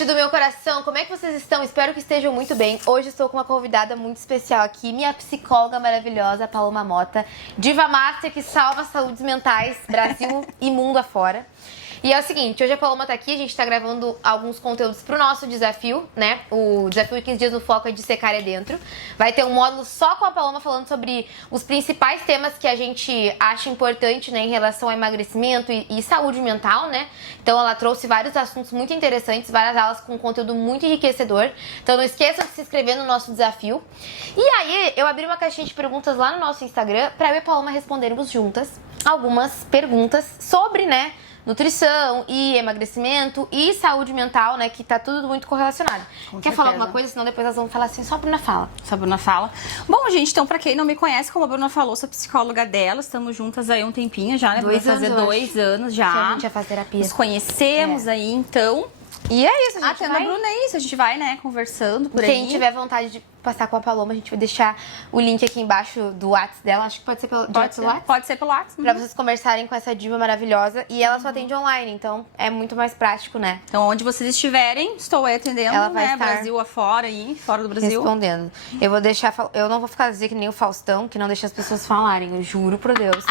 Parte do meu coração, como é que vocês estão? Espero que estejam muito bem. Hoje estou com uma convidada muito especial aqui, minha psicóloga maravilhosa, Paloma Mota, diva master que salva saúdes mentais, Brasil e mundo afora. E é o seguinte, hoje a Paloma tá aqui, a gente tá gravando alguns conteúdos pro nosso desafio, né? O desafio 15 dias no foco é de secar é dentro. Vai ter um módulo só com a Paloma falando sobre os principais temas que a gente acha importante, né, em relação ao emagrecimento e saúde mental, né? Então ela trouxe vários assuntos muito interessantes, várias aulas com conteúdo muito enriquecedor. Então não esqueçam de se inscrever no nosso desafio. E aí, eu abri uma caixinha de perguntas lá no nosso Instagram pra eu e a Paloma respondermos juntas algumas perguntas sobre, né, nutrição e emagrecimento e saúde mental, né? Que tá tudo muito correlacionado. Quer falar alguma coisa? Senão depois elas vão falar assim, só a Bruna fala. Só a Bruna fala. Bom, gente, então pra quem não me conhece, como a Bruna falou, sou psicóloga dela. Estamos juntas aí um tempinho já, né? Vai fazer 2 anos já. Que a gente ia fazer terapia. Nos conhecemos aí, então. E é isso, a gente Atendo a Bruna, é isso. A gente vai, né, conversando por aí. Quem tiver vontade de passar com a Paloma, a gente vai deixar o link aqui embaixo do WhatsApp dela. Acho que pode ser pelo WhatsApp. Pode ser pelo WhatsApp. Pra vocês conversarem com essa diva maravilhosa. E ela só atende online, então é muito mais prático, né? Então, onde vocês estiverem, estou aí atendendo, Ela vai né? estar Brasil afora aí, fora do Brasil. Respondendo. Eu vou deixar... Eu não vou ficar dizer que nem o Faustão, que não deixa as pessoas falarem. Eu juro por Deus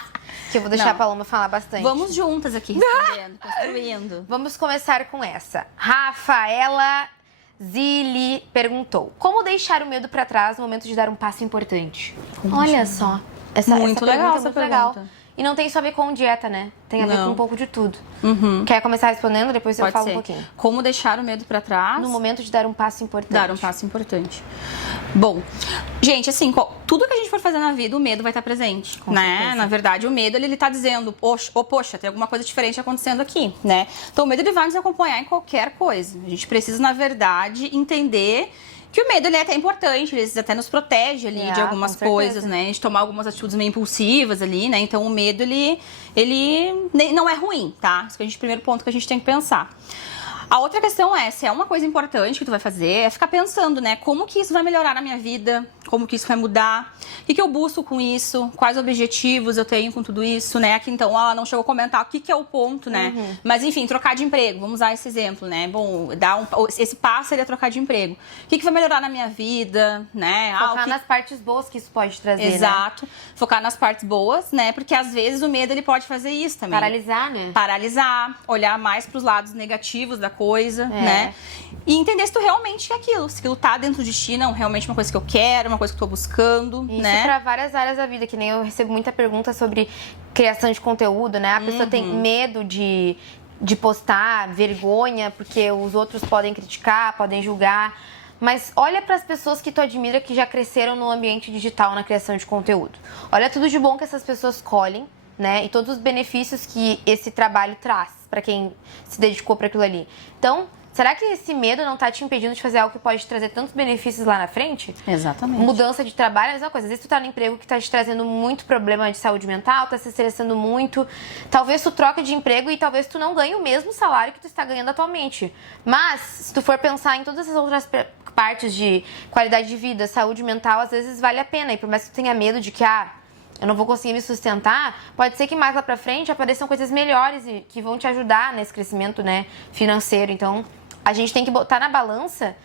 que eu vou deixar a Paloma falar bastante. Vamos juntas aqui, respondendo, construindo. Vamos começar com essa. Rafaela Zilli perguntou: como deixar o medo pra trás no momento de dar um passo importante? Olha só. Essa Muito pergunta legal é essa muito legal. pergunta. E não tem só a ver com dieta, né? Tem a ver com um pouco de tudo. Uhum. Quer começar respondendo? Depois eu Pode falo ser. um pouquinho. Como deixar o medo pra trás? No momento de dar um passo importante. Dar um passo importante. Bom, gente, assim, tudo que a gente for fazer na vida, o medo vai estar presente, né? certeza. Na verdade, o medo, ele tá dizendo, poxa, tem alguma coisa diferente acontecendo aqui, né? Então, o medo, ele vai nos acompanhar em qualquer coisa. A gente precisa, na verdade, entender que o medo, ele é até importante, ele até nos protege ali de algumas coisas, né? De tomar algumas atitudes meio impulsivas ali, né? Então, o medo, ele não é ruim, tá? Esse é o primeiro ponto que a gente tem que pensar. A outra questão é, se é uma coisa importante que tu vai fazer, é ficar pensando, né? Como que isso vai melhorar na minha vida? Como que isso vai mudar? O que eu busco com isso? Quais objetivos eu tenho com tudo isso, né? Aqui, então, ela não chegou a comentar o que é o ponto, né? Mas, enfim, trocar de emprego. Vamos usar esse exemplo, né? Bom, esse passo seria trocar de emprego. O que vai melhorar na minha vida, né? Focar nas partes boas que isso pode trazer, Exato. né? Focar nas partes boas, né? Porque, às vezes, o medo, ele pode fazer isso também. Paralisar, né? Paralisar, olhar mais pros lados negativos da coisa, né? E entender se tu realmente quer aquilo. Se aquilo tá dentro de ti, não, realmente uma coisa que eu quero, uma coisa que eu tô buscando, Isso né? pra várias áreas da vida, que nem eu recebo muita pergunta sobre criação de conteúdo, né? A pessoa tem medo de postar, vergonha, porque os outros podem criticar, podem julgar. Mas olha para as pessoas que tu admira que já cresceram no ambiente digital na criação de conteúdo. Olha tudo de bom que essas pessoas colhem, né? E todos os benefícios que esse trabalho traz para quem se dedicou para aquilo ali. Então, será que esse medo não tá te impedindo de fazer algo que pode trazer tantos benefícios lá na frente? Exatamente. Mudança de trabalho é a mesma coisa. Às vezes tu tá no emprego que tá te trazendo muito problema de saúde mental, tá se estressando muito. Talvez tu troque de emprego e talvez tu não ganhe o mesmo salário que tu está ganhando atualmente. Mas, se tu for pensar em todas essas outras partes de qualidade de vida, saúde mental, às vezes vale a pena. E por mais que tu tenha medo de que, eu não vou conseguir me sustentar, pode ser que mais lá pra frente apareçam coisas melhores e que vão te ajudar nesse crescimento, né, financeiro. Então, a gente tem que botar na balança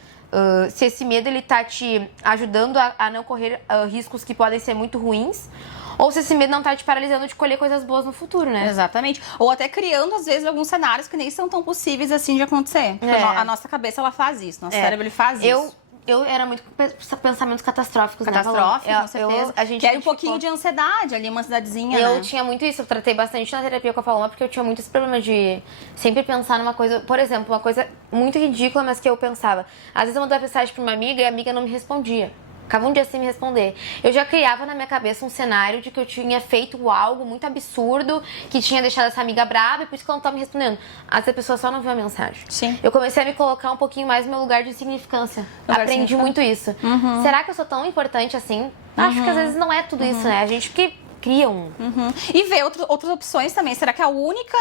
se esse medo ele tá te ajudando a não correr riscos que podem ser muito ruins, ou se esse medo não tá te paralisando de colher coisas boas no futuro, né? Exatamente. Ou até criando, às vezes, alguns cenários que nem são tão possíveis assim de acontecer. Porque a nossa cabeça, ela faz isso. Nosso cérebro, ele faz isso. Eu era muito com pensamentos catastróficos, Catastrófico, né? com certeza. A gente quer um pouquinho de ansiedade ali, uma ansiedadezinha, Eu né? tinha muito isso, eu tratei bastante na terapia com a Paloma, porque eu tinha muito esse problema de sempre pensar numa coisa, por exemplo, uma coisa muito ridícula, mas que eu pensava. Às vezes eu mandava mensagem pra uma amiga e a amiga não me respondia. Ficava um dia sem me responder. Eu já criava na minha cabeça um cenário de que eu tinha feito algo muito absurdo, que tinha deixado essa amiga brava e por isso que ela não tava me respondendo. Às vezes a pessoa só não viu a mensagem. Sim. Eu comecei a me colocar um pouquinho mais no meu lugar de insignificância. Aprendi muito isso. Será que eu sou tão importante assim? Acho que às vezes não é tudo isso, né? A gente cria um. E ver outras opções também. Será que a única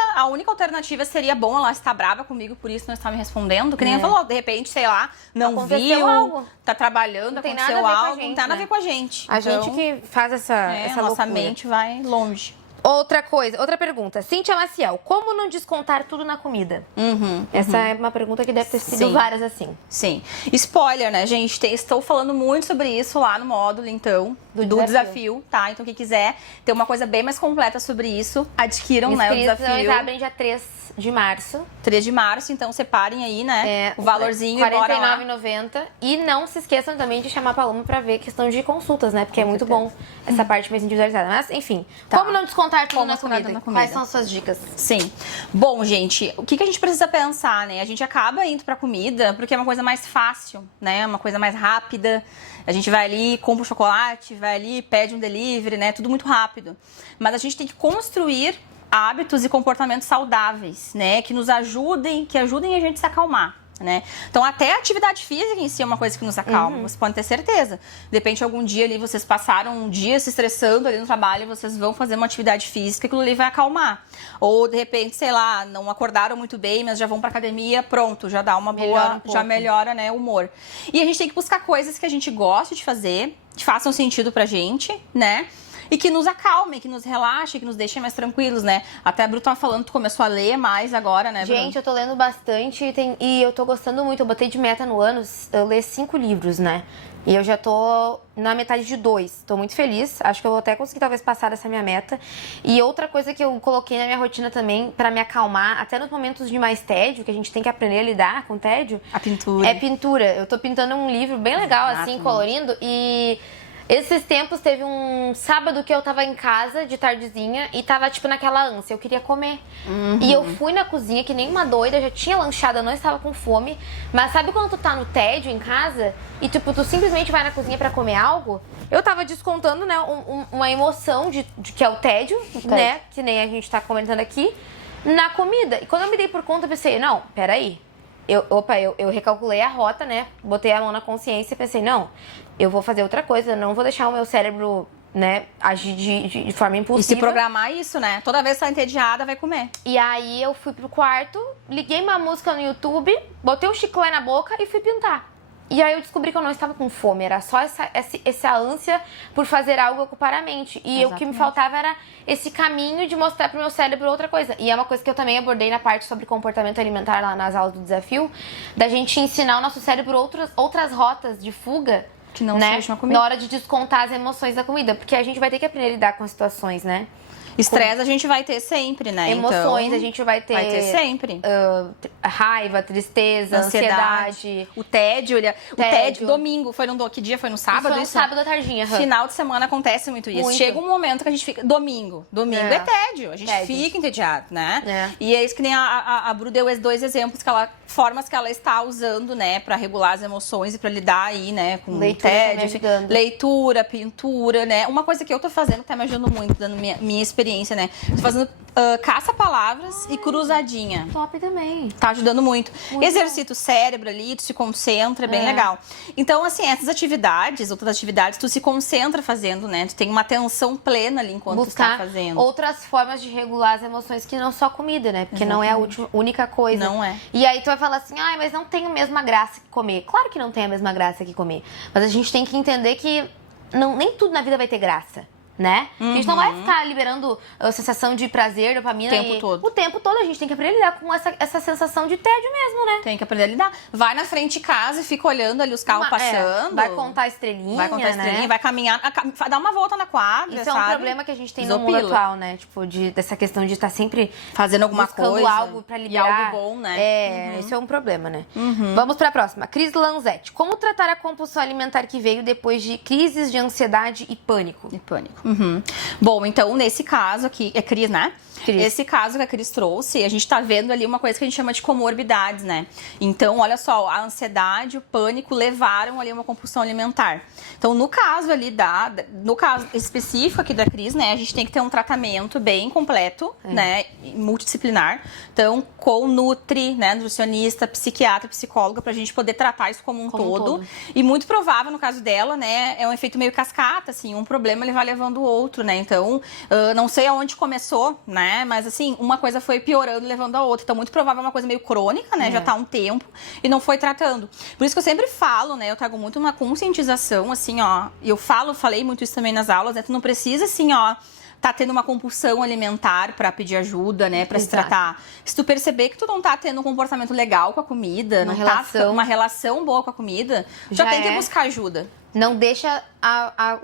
alternativa seria, bom, ela está brava comigo, por isso não está me respondendo? Que nem ela falou, de repente, sei lá, não Aconteceu viu, algo. Tá trabalhando, Não tem aconteceu nada a ver com a algo, gente, não tem nada a né? ver com a gente. A Então, gente que faz essa nossa loucura. mente vai longe. Outra coisa, outra pergunta. Cíntia Maciel, como não descontar tudo na comida? Essa é uma pergunta que deve ter sido várias assim. Sim. Spoiler, né, gente? Estou falando muito sobre isso lá no módulo, então, do desafio, tá? Então, quem quiser ter uma coisa bem mais completa sobre isso, adquiram, né, o desafio. Eles abrem dia 3 de março. 3 de março, então separem aí, né, o valorzinho e bora lá. R$49,90. E não se esqueçam também de chamar a Paloma pra ver questão de consultas, né? Porque é muito bom essa parte mais individualizada. Mas, enfim, como não descontar tudo na comida? Quais são as suas dicas? Sim. Bom, gente, o que a gente precisa pensar, né? A gente acaba indo pra comida porque é uma coisa mais fácil, né? Uma coisa mais rápida. A gente vai ali, compra um chocolate, vai ali, pede um delivery, né? Tudo muito rápido. Mas a gente tem que construir hábitos e comportamentos saudáveis, né? Que nos ajudem, que ajudem a gente a se acalmar, né? Então, até a atividade física em si é uma coisa que nos acalma, você pode ter certeza. De repente, algum dia ali, vocês passaram um dia se estressando ali no trabalho, vocês vão fazer uma atividade física, aquilo ali vai acalmar. Ou, de repente, sei lá, não acordaram muito bem, mas já vão pra academia, pronto, já dá uma boa, já melhora, né, o humor. E a gente tem que buscar coisas que a gente goste de fazer, que façam sentido pra gente, né? E que nos acalmem, que nos relaxem, que nos deixem mais tranquilos, né? Até a Bru tava falando, tu começou a ler mais agora, né, Bru? Gente, eu tô lendo bastante e eu tô gostando muito. Eu botei de meta no ano eu ler 5 livros, né? E eu já tô na metade de 2. Tô muito feliz. Acho que eu vou até conseguir talvez passar dessa minha meta. E outra coisa que eu coloquei na minha rotina também pra me acalmar, até nos momentos de mais tédio, que a gente tem que aprender a lidar com tédio. A pintura. É pintura. Eu tô pintando um livro bem legal, assim, colorindo. E esses tempos teve um sábado que eu tava em casa de tardezinha e tava tipo naquela ânsia, eu queria comer. E eu fui na cozinha que nem uma doida, já tinha lanchado, eu não estava com fome. Mas sabe quando tu tá no tédio em casa e tipo, tu simplesmente vai na cozinha pra comer algo? Eu tava descontando, né, uma emoção de que é o tédio, né, que nem a gente tá comentando aqui, na comida. E quando eu me dei por conta, eu pensei, não, peraí. Eu recalculei a rota, né? Botei a mão na consciência e pensei, não, eu vou fazer outra coisa, eu não vou deixar o meu cérebro, né, agir de forma impulsiva. E se programar isso, né? Toda vez que tá entediada, vai comer. E aí eu fui pro quarto, liguei uma música no YouTube, botei um chiclete na boca e fui pintar. E aí eu descobri que eu não estava com fome, era só essa ânsia por fazer algo e ocupar a mente. E o que me faltava era esse caminho de mostrar pro meu cérebro outra coisa. E é uma coisa que eu também abordei na parte sobre comportamento alimentar lá nas aulas do desafio, da gente ensinar o nosso cérebro outras rotas de fuga, que não né, seja uma comida. na hora de descontar as emoções da comida. Porque a gente vai ter que aprender a lidar com situações, né? Estresse a gente vai ter sempre, né? Emoções então, a gente vai ter. Vai ter sempre. Raiva, tristeza, ansiedade. O tédio, o tédio. Domingo, que dia? Foi no sábado? Foi no sábado à tardinha. Final de semana acontece muito isso. Chega um momento que a gente fica... Domingo é tédio. A gente fica entediado, né? E é isso que nem a Bru deu 2 exemplos, formas que ela está usando, né? Pra regular as emoções e pra lidar aí, né? Com tédio. Leitura, pintura, né? Uma coisa que eu tô fazendo que tá me ajudando muito, dando minha experiência, né? Tô fazendo caça-palavras e cruzadinha. Top também. Tá ajudando muito. Exercita o cérebro ali, tu se concentra, é bem legal. Então, assim, essas atividades, outras atividades, tu se concentra fazendo, né? Tu tem uma atenção plena ali enquanto tu tá fazendo. Outras formas de regular as emoções que não só comida, né? Porque não é a única coisa. Não é. E aí tu vai falar assim, mas não tem a mesma graça que comer. Claro que não tem a mesma graça que comer. Mas a gente tem que entender que nem tudo na vida vai ter graça. Né? A gente não vai ficar liberando a sensação de prazer, dopamina o tempo todo. A gente tem que aprender a lidar com essa sensação de tédio mesmo, né? Tem que aprender a lidar. Vai na frente de casa e fica olhando ali os carros passando. Vai contar estrelinha, né? Vai caminhar, dar uma volta na quadra, Isso é um problema que a gente tem no mundo atual, né? Tipo, dessa questão de estar sempre fazendo alguma coisa, algo pra liberar. E algo bom, né? Isso é um problema, né? Vamos pra próxima. Cris Lanzetti. Como tratar a compulsão alimentar que veio depois de crises de ansiedade e pânico? Bom, então, nesse caso aqui, é Cris, né? Esse caso que a Cris trouxe, a gente tá vendo ali uma coisa que a gente chama de comorbidades, né? Então, olha só, a ansiedade e o pânico levaram ali uma compulsão alimentar. Então, no caso ali no caso específico aqui da Cris, né? A gente tem que ter um tratamento bem completo, né? Multidisciplinar. Então, com nutri, né? Nutricionista, psiquiatra, psicóloga, pra gente poder tratar isso como um todo. E muito provável, no caso dela, né? É um efeito meio cascata, assim. Um problema, ele vai levando o outro, né? Então, não sei aonde começou, né? Mas assim, uma coisa foi piorando, levando a outra. Então, muito provável é uma coisa meio crônica, né? Já tá há um tempo e não foi tratando. Por isso que eu sempre falo, né? Eu trago muito uma conscientização, assim, ó. E falei muito isso também nas aulas, né? Tu não precisa, assim, ó, tá tendo uma compulsão alimentar pra pedir ajuda, né? Pra se Exato. tratar. Se tu perceber que tu não tá tendo um comportamento legal com a comida, não tá uma relação boa com a comida, tu já tem que buscar ajuda. Não deixa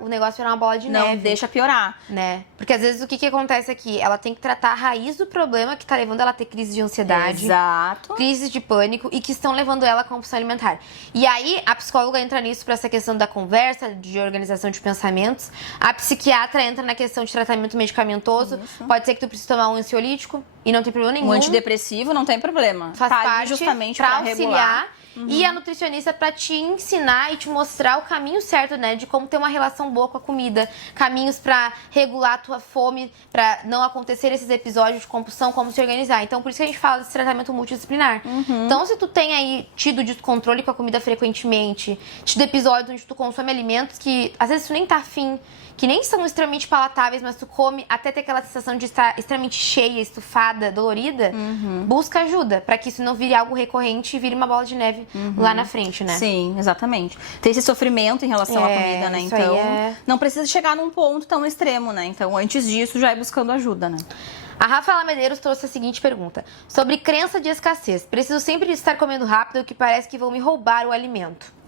o negócio virar uma bola de neve. Não deixa piorar. Né? Porque às vezes o que acontece aqui? Ela tem que tratar a raiz do problema que tá levando ela a ter crise de ansiedade. Exato. Crises de pânico e que estão levando ela à compulsão alimentar. E aí a psicóloga entra nisso pra essa questão da conversa, de organização de pensamentos. A psiquiatra entra na questão de tratamento medicamentoso. Isso. Pode ser que tu precise tomar um ansiolítico e não tem problema nenhum. Um antidepressivo não tem problema. Faz tá parte ali justamente pra auxiliar. Regular. E a nutricionista pra te ensinar e te mostrar o caminho certo, né? De como ter uma relação boa com a comida. Caminhos pra regular a tua fome, pra não acontecer esses episódios de compulsão, como se organizar. Então, por isso que a gente fala desse tratamento multidisciplinar. Então, se tu tem aí tido descontrole com a comida frequentemente, tido episódios onde tu consome alimentos que às vezes tu nem tá afim, que nem são extremamente palatáveis, mas tu come até ter aquela sensação de estar extremamente cheia, estufada, dolorida, busca ajuda, pra que isso não vire algo recorrente e vire uma bola de neve lá na frente, né? Sim, exatamente. Tem esse sofrimento em relação à comida, né? Então, não precisa chegar num ponto tão extremo, né? Então, antes disso, já é buscando ajuda, né? A Rafaela Medeiros trouxe a seguinte pergunta. Sobre crença de escassez. Preciso sempre estar comendo rápido, que parece que vão me roubar o alimento.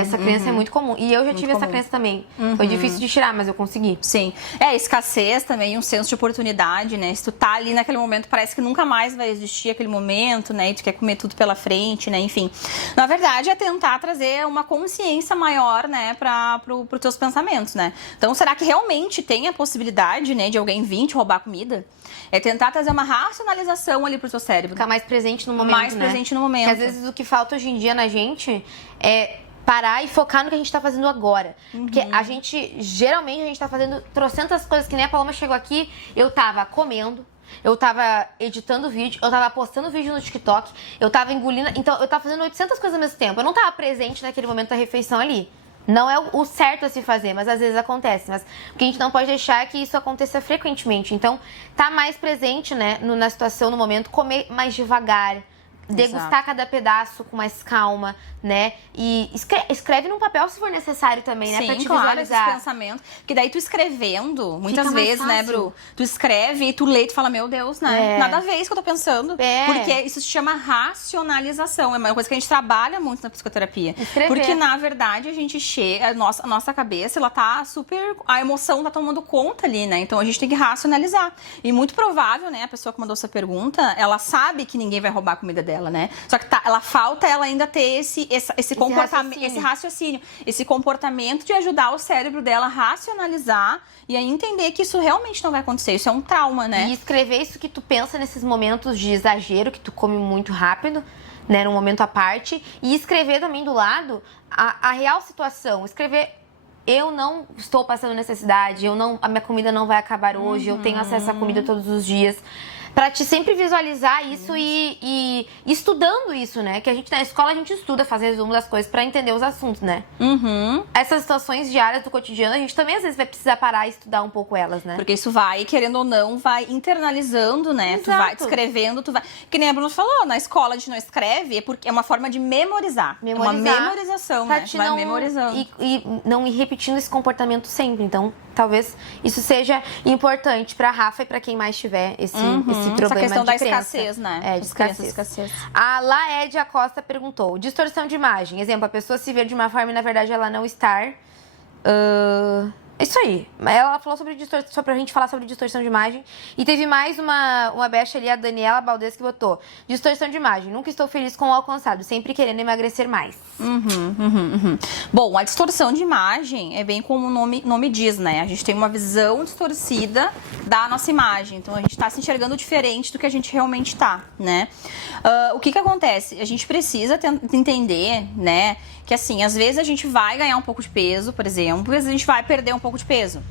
Essa crença é muito comum. E eu já tive essa crença também. Foi difícil de tirar, mas eu consegui. Sim. Escassez também, um senso de oportunidade, né? Se tu tá ali naquele momento, parece que nunca mais vai existir aquele momento, né? E tu quer comer tudo pela frente, né? Enfim. Na verdade, é tentar trazer uma consciência maior, né? Pros teus pensamentos, né? Então, será que realmente tem a possibilidade, né? De alguém vir te roubar comida? É tentar trazer uma racionalização ali pro teu cérebro. Ficar mais presente no momento, mais presente no momento. Porque às vezes o que falta hoje em dia na gente é parar e focar no que a gente tá fazendo agora. Porque geralmente a gente tá fazendo trocentas coisas, que nem a Paloma chegou aqui, eu tava comendo, eu tava editando vídeo, eu tava postando vídeo no TikTok, eu tava engolindo, então eu tava fazendo 800 coisas ao mesmo tempo. Eu não tava presente naquele momento da refeição ali. Não é o certo a se fazer, mas às vezes acontece. Mas o que a gente não pode deixar é que isso aconteça frequentemente. Então, tá mais presente, né, na situação, no momento, comer mais devagar, degustar cada pedaço com mais calma, né? E escreve num papel se for necessário também, né? Sim, pra te claro, visualizar. Esses pensamentos. Que daí tu escrevendo, muitas Fica mais vezes, né, fácil. Bru? Tu escreve e tu lê e tu fala, meu Deus, né? Nada a ver isso que eu tô pensando. Porque isso se chama racionalização. É uma coisa que a gente trabalha muito na psicoterapia. Escrever. Porque, na verdade, a gente chega, a nossa cabeça, ela tá super... A emoção tá tomando conta ali, né? Então, a gente tem que racionalizar. E muito provável, né, a pessoa que mandou essa pergunta, ela sabe que ninguém vai roubar a comida dela, né? Só que ela falta ela ainda ter esse comportamento, esse raciocínio, esse comportamento de ajudar o cérebro dela a racionalizar e a entender que isso realmente não vai acontecer. Isso é um trauma, né? E escrever isso que tu pensa nesses momentos de exagero, que tu come muito rápido, né, num momento à parte. E escrever também do lado a real situação. Escrever... Eu não estou passando necessidade, a minha comida não vai acabar hoje, eu tenho acesso à comida todos os dias. Pra te sempre visualizar isso e estudando isso, né? Que a gente na escola a gente estuda, faz resumo das coisas pra entender os assuntos, né? Essas situações diárias do cotidiano, a gente também às vezes vai precisar parar e estudar um pouco elas, né? Porque isso vai, querendo ou não, vai internalizando, né? Exato. Tu vai escrevendo, tu vai... Que nem a Bruna falou, na escola a gente não escreve, é uma forma de memorizar. É uma memorização, pra né? Tu vai memorizando. E não ir repetindo esse comportamento sempre. Então, talvez isso seja importante pra Rafa e pra quem mais tiver esse problema essa questão de da crença. escassez, né? É, de escassez. A Laédia Costa perguntou: distorção de imagem. Exemplo, a pessoa se ver de uma forma e na verdade ela não estar. Isso aí. Ela falou sobre distorção, pra gente falar sobre distorção de imagem. E teve mais uma baixa ali, a Daniela Baldes, que botou: distorção de imagem. Nunca estou feliz com o alcançado, sempre querendo emagrecer mais. Bom, a distorção de imagem é bem como o nome diz, né? A gente tem uma visão distorcida da nossa imagem. Então, a gente tá se enxergando diferente do que a gente realmente tá, né? O que acontece? A gente precisa entender, né? Que assim, às vezes a gente vai ganhar um pouco de peso, por exemplo, às vezes a gente vai perder um pouco de peso.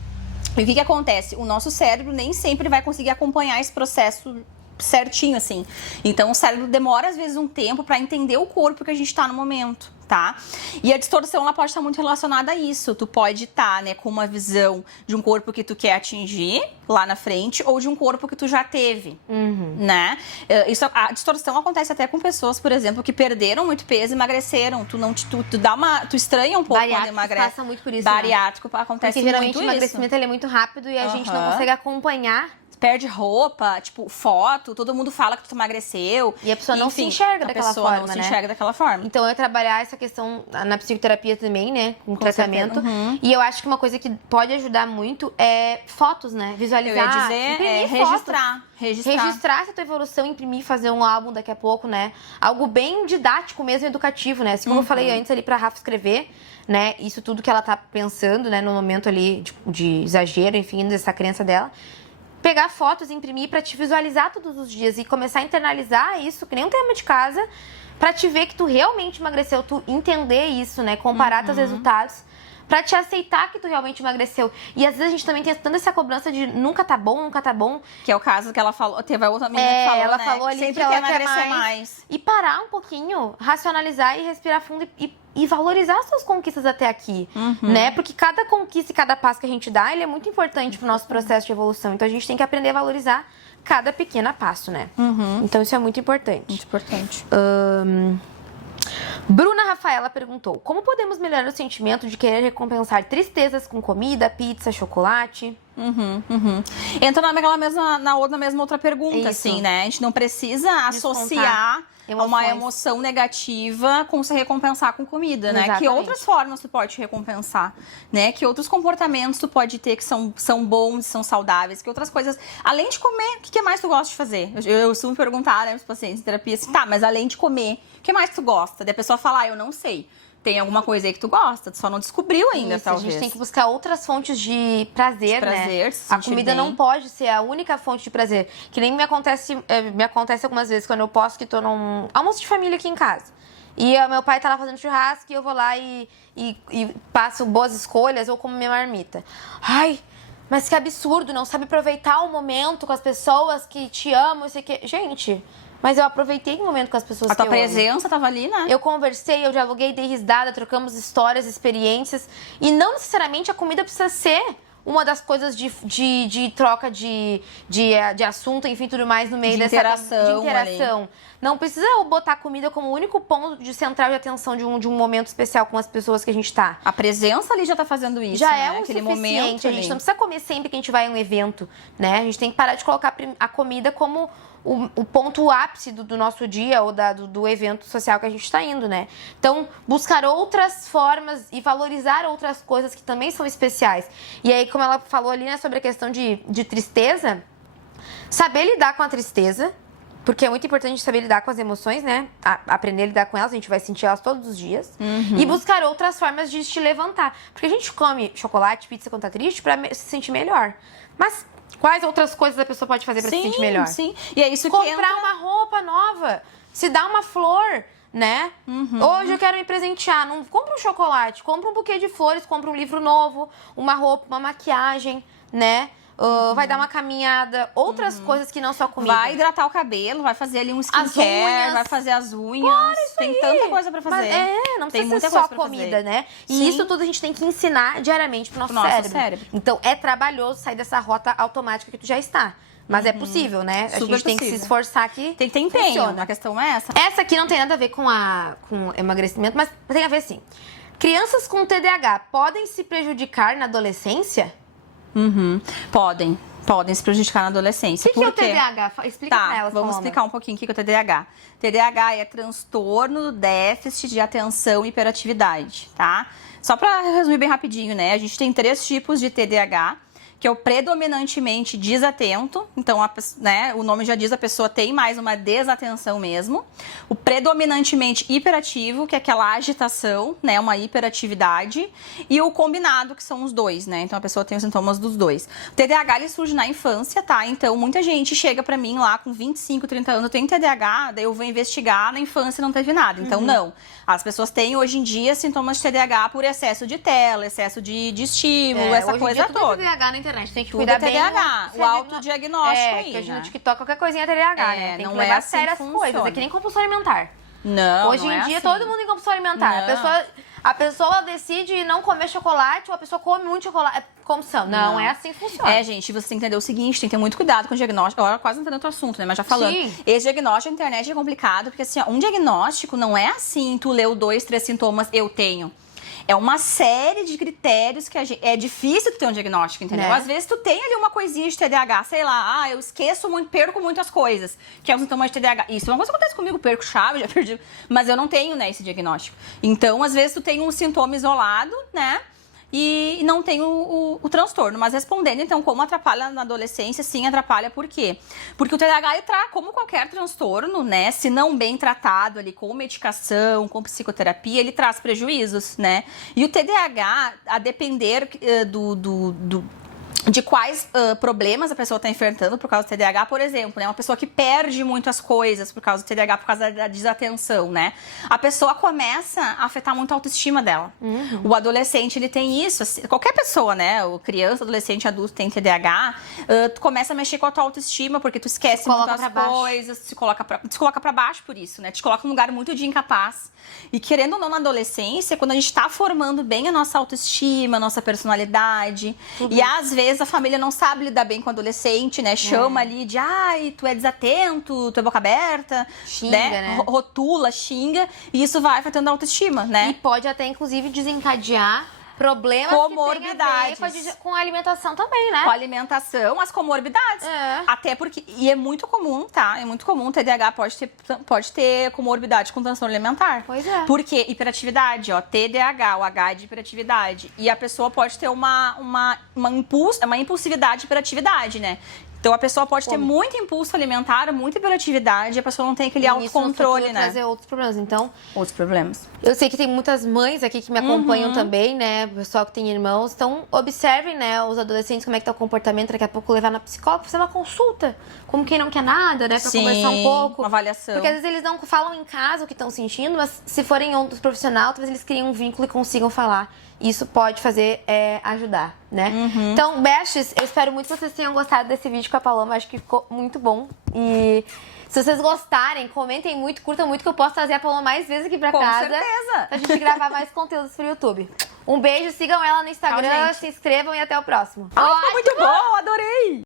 E o que acontece? O nosso cérebro nem sempre vai conseguir acompanhar esse processo certinho, assim. Então, o cérebro demora, às vezes, um tempo para entender o corpo que a gente tá no momento. tá? E a distorção, ela pode estar muito relacionada a isso. Tu pode estar, né, com uma visão de um corpo que tu quer atingir lá na frente ou de um corpo que tu já teve, né? A distorção acontece até com pessoas, por exemplo, que perderam muito peso e emagreceram. Tu estranha um pouco quando emagrece. Passa muito por isso, Bariátrico acontece porque geralmente muito o emagrecimento ele é muito rápido e a gente não consegue acompanhar. Perde roupa, tipo, foto, todo mundo fala que tu emagreceu. E a pessoa não se enxerga daquela forma, né? A pessoa não se enxerga daquela forma. Então, eu trabalhar essa questão na psicoterapia também, né? Com tratamento. E eu acho que uma coisa que pode ajudar muito é fotos, né? Visualizar. Eu ia dizer, registrar. Registrar essa tua evolução, imprimir, fazer um álbum daqui a pouco, né? Algo bem didático mesmo, educativo, né? Assim como eu falei antes ali pra Rafa escrever, né? Isso tudo que ela tá pensando, né? No momento ali de exagero, enfim, dessa crença dela. Pegar fotos, imprimir pra te visualizar todos os dias e começar a internalizar isso, que nem um tema de casa, pra te ver que tu realmente emagreceu, tu entender isso, né? Comparar teus resultados, pra te aceitar que tu realmente emagreceu. E às vezes a gente também tem tanta essa cobrança de nunca tá bom, nunca tá bom. Que é o caso que ela falou, teve a outra menina que falou, ela né? falou ali Sempre que ela quer emagrecer mais. E parar um pouquinho, racionalizar e respirar fundo e valorizar as suas conquistas até aqui, né? Porque cada conquista e cada passo que a gente dá, ele é muito importante pro nosso processo de evolução. Então a gente tem que aprender a valorizar cada pequeno passo, né? Então isso é muito importante. Muito importante. Bruna Rafaela perguntou: como podemos melhorar o sentimento de querer recompensar tristezas com comida, pizza, chocolate? Entra na mesma outra pergunta, Isso. assim, né? A gente não precisa associar uma emoção negativa com se recompensar com comida, né? Exatamente. Que outras formas tu pode te recompensar, né? Que outros comportamentos tu pode ter que são bons, são saudáveis, que outras coisas... Além de comer, o que mais tu gosta de fazer? Eu costumo perguntar, né, pros pacientes de terapia, assim, tá, mas além de comer, o que mais tu gosta? Daí a pessoa fala, eu não sei. Tem alguma coisa aí que tu gosta, tu só não descobriu ainda, Isso, talvez. a gente tem que buscar outras fontes de prazer, né? Se A sentir comida bem. não pode ser a única fonte de prazer. Que nem me acontece algumas vezes quando eu posso que tô num almoço de família aqui em casa. E meu pai tá lá fazendo churrasco e eu vou lá e passo boas escolhas ou como minha marmita. Ai, mas que absurdo, não sabe aproveitar o momento com as pessoas que te amam, isso aqui. Gente... Mas eu aproveitei o momento com as pessoas que eu amo. A tua presença tava ali, né? Eu conversei, eu dialoguei, dei risada, trocamos histórias, experiências. E não necessariamente a comida precisa ser uma das coisas de troca de assunto, enfim, tudo mais no meio De dessa interação. Não precisa botar a comida como o único ponto de central de atenção de um momento especial com as pessoas que a gente tá. A presença ali já tá fazendo isso, Já né? é o Aquele suficiente. momento A gente ali. não precisa comer sempre que a gente vai a um evento, né? A gente tem que parar de colocar a comida como o ponto ápice do nosso dia ou do evento social que a gente está indo, né? Então, buscar outras formas e valorizar outras coisas que também são especiais. E aí, como ela falou ali, né, sobre a questão de tristeza, saber lidar com a tristeza, porque é muito importante a gente saber lidar com as emoções, né? Aprender a lidar com elas, a gente vai sentir elas todos os dias. E buscar outras formas de te levantar. Porque a gente come chocolate, pizza quando tá triste pra se sentir melhor. Mas quais outras coisas a pessoa pode fazer pra se sentir melhor? Sim, e é isso que Comprar uma roupa nova, se dar uma flor, né? Hoje eu quero me presentear. Não compra um chocolate, compra um buquê de flores, compra um livro novo, uma roupa, uma maquiagem, né? Vai dar uma caminhada, outras coisas que não só comida. Vai hidratar o cabelo, vai fazer ali um skincare, unhas. vai fazer as unhas. Claro, isso tem aí. tanta coisa pra fazer. Mas, não Tem precisa muita ser só coisa pra comida, fazer. né? E Sim. isso tudo a gente tem que ensinar diariamente pro nosso cérebro. Então, é trabalhoso sair dessa rota automática que tu já está. Mas é possível, né? A gente tem que se esforçar aqui. Tem que ter empenho. Funciona. A questão é essa. Essa aqui não tem nada a ver com emagrecimento, mas tem a ver sim. Crianças com TDAH podem se prejudicar na adolescência? Podem se prejudicar na adolescência. O que é o TDAH? Explica pra elas, vamos explicar um pouquinho o que é o TDAH. TDAH é transtorno do déficit de atenção e hiperatividade, tá? Só pra resumir bem rapidinho, né? A gente tem 3 tipos de TDAH, que é o predominantemente desatento. Então, né, o nome já diz, a pessoa tem mais uma desatenção mesmo. O predominantemente hiperativo, que é aquela agitação, né, uma hiperatividade. E o combinado, que são os dois, né? Então, a pessoa tem os sintomas dos dois. O TDAH, ele surge na infância, tá? Então, muita gente chega pra mim lá com 25, 30 anos, eu tenho TDAH, daí eu vou investigar, na infância não teve nada. Então, não. As pessoas têm, hoje em dia, sintomas de TDAH por excesso de tela, excesso de estímulo, essa coisa toda. TDAH na internet, tem que Tudo cuidar é TDAH, bem. o autodiagnóstico aí, que hoje no né? TikTok qualquer coisinha é TDAH, né? Tem não que levar é a assim sério que as coisas, é que nem compulsão alimentar. Não, Hoje não em é dia, assim. todo mundo em compulsão alimentar. Não. A pessoa decide não comer chocolate ou a pessoa come muito chocolate. É compulsão. Não, é assim que funciona. É, gente, você tem que entender o seguinte, tem que ter muito cuidado com o diagnóstico. Agora quase não tá dentro do assunto, né? Mas já falando. Sim. Esse diagnóstico na internet é complicado, porque assim, ó, um diagnóstico não é assim, tu leu 2, 3 sintomas, eu tenho. É uma série de critérios que é difícil tu ter um diagnóstico, entendeu? Né? Às vezes tu tem ali uma coisinha de TDAH, sei lá, eu esqueço muito, perco muitas coisas, que é um sintoma de TDAH. Isso é uma coisa que acontece comigo, perco chave, já perdi, mas eu não tenho, né, esse diagnóstico. Então, às vezes tu tem um sintoma isolado, né? E não tem o transtorno. Mas respondendo, então, como atrapalha na adolescência, sim, atrapalha. Por quê? Porque o TDAH, ele como qualquer transtorno, né? Se não bem tratado ali com medicação, com psicoterapia, ele traz prejuízos, né? E o TDAH, a depender de quais problemas a pessoa está enfrentando por causa do TDAH, por exemplo, né? Uma pessoa que perde muitas coisas por causa do TDAH, por causa da desatenção, né? A pessoa começa a afetar muito a autoestima dela. O adolescente, ele tem isso, assim, qualquer pessoa, né? O criança, adolescente, adulto tem TDAH, tu começa a mexer com a tua autoestima, porque tu esquece muitas coisas, te coloca pra baixo por isso, né? Te coloca num lugar muito de incapaz. E querendo ou não, na adolescência, quando a gente tá formando bem a nossa autoestima, a nossa personalidade, e às vezes a família não sabe lidar bem com o adolescente, né? Chama ali de, ai, tu é desatento, tu é boca aberta, xinga, né? Rotula, xinga, e isso vai afetando a autoestima, né? E pode até, inclusive, desencadear problemas comorbidades. que tem a ver com a alimentação também, né? Com a alimentação, as comorbidades. É. Até porque, e é muito comum, tá? É muito comum, o TDAH pode ter comorbidade com transtorno alimentar. Pois é. Porque hiperatividade, ó, TDAH, o H é de hiperatividade. E a pessoa pode ter uma impulsividade de hiperatividade, né? Então a pessoa pode ter muito impulso alimentar, muita hiperatividade, e a pessoa não tem aquele autocontrole, né? Trazer outros problemas. Então, outros problemas. Eu sei que tem muitas mães aqui que me acompanham também, né? O pessoal que tem irmãos. Então, observem, né, os adolescentes, como é que tá o comportamento. Daqui a pouco levar na psicóloga, fazer uma consulta. Como quem não quer nada, né? Pra conversar um pouco. Uma avaliação. Porque às vezes eles não falam em casa o que estão sentindo, mas se forem outros profissionais, talvez eles criem um vínculo e consigam falar. Isso pode fazer ajudar, né? Então, besties, eu espero muito que vocês tenham gostado desse vídeo com a Paloma. Acho que ficou muito bom. E se vocês gostarem, comentem muito, curtam muito, que eu posso trazer a Paloma mais vezes aqui pra casa. Com certeza! Pra gente gravar mais conteúdos pro YouTube. Um beijo, sigam ela no Instagram, Tchau, gente. se inscrevam e até o próximo. Foi muito bom, adorei!